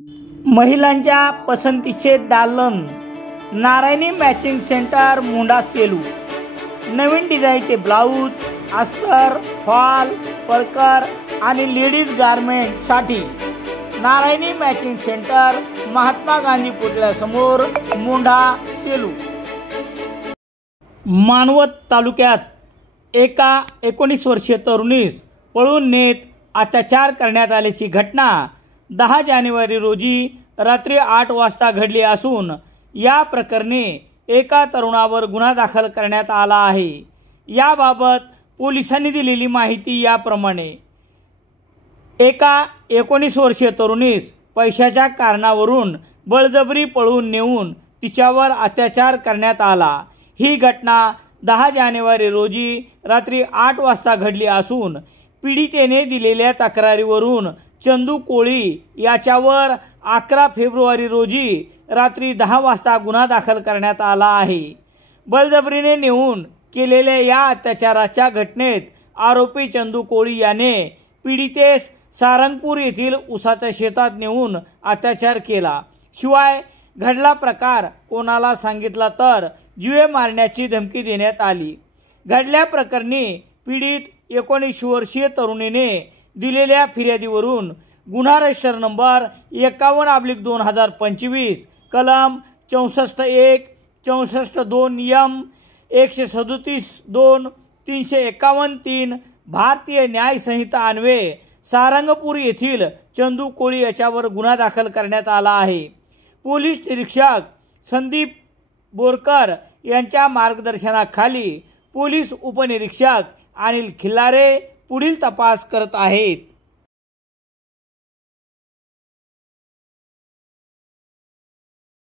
महिलांच्या पसंतीचे दालन, नारायणी मॅचिंग सेंटर, मुंडा सेलू। नवीन डिझाईनचे ब्लाऊज, अस्तर, फॉल, परकर आणि लेडीज गारमेंटसाठी नारायणी मॅचिंग सेंटर, महात्मा गांधी पुतळ्यासमोर, मुंडा सेलू। मानवत तालुक्यात एका 19 वर्षीय तरुणीस पळून नेत अत्याचार करण्यात आल्याची घटना 10 जानेवारी रोजी रात्री 8 वाजता घडली असून या प्रकरणी एका तरुणावर गुन्हा दाखल करण्यात आला आहे। याबाबत पोलिसांनी दिलेली माहिती याप्रमाणे, एका 19 वर्षीय तरुणीस पैशाच्या कारणावरून बळजबरी पळून नेऊन तिच्यावर अत्याचार करण्यात आला। ही घटना 10 जानेवारी रोजी रात्री 8 वाजता घडली असून पीडितेने दिलेल्या तक्रारीवरून चंदू कोळी याच्यावर 11 फेब्रुवारी रोजी रात्री 10 वाजता गुन्हा दाखल करण्यात आला आहे। बळजबरीने नेऊन केलेल्या या अत्याचाराच्या घटनेत आरोपी चंदू कोळी याने पीडितेस सारंगपूर येथील उसाच्या शेतात नेऊन अत्याचार केला। शिवाय घडला प्रकार कोणाला सांगितला तर जीवे मारण्याची धमकी देण्यात आली। घडल्या प्रकरणी पीडित 19 वर्षीय तरुणीने दिलेल्या फिर्यादीवरून गुन्हा रजिस्टर नंबर 51/2025 कलम 64(1), 64(2)(m), 137(2), 351(3) भारतीय न्याय संहिता अन्वये सारंगपूर येथील चंदू कोळी याच्यावर गुन्हा दाखल करण्यात आला आहे। पोलीस निरीक्षक संदीप बोरकर यांच्या मार्गदर्शनाखाली पोलीस उपनिरीक्षक अनिल खिल्लारे पुढील तपास करत आहेत।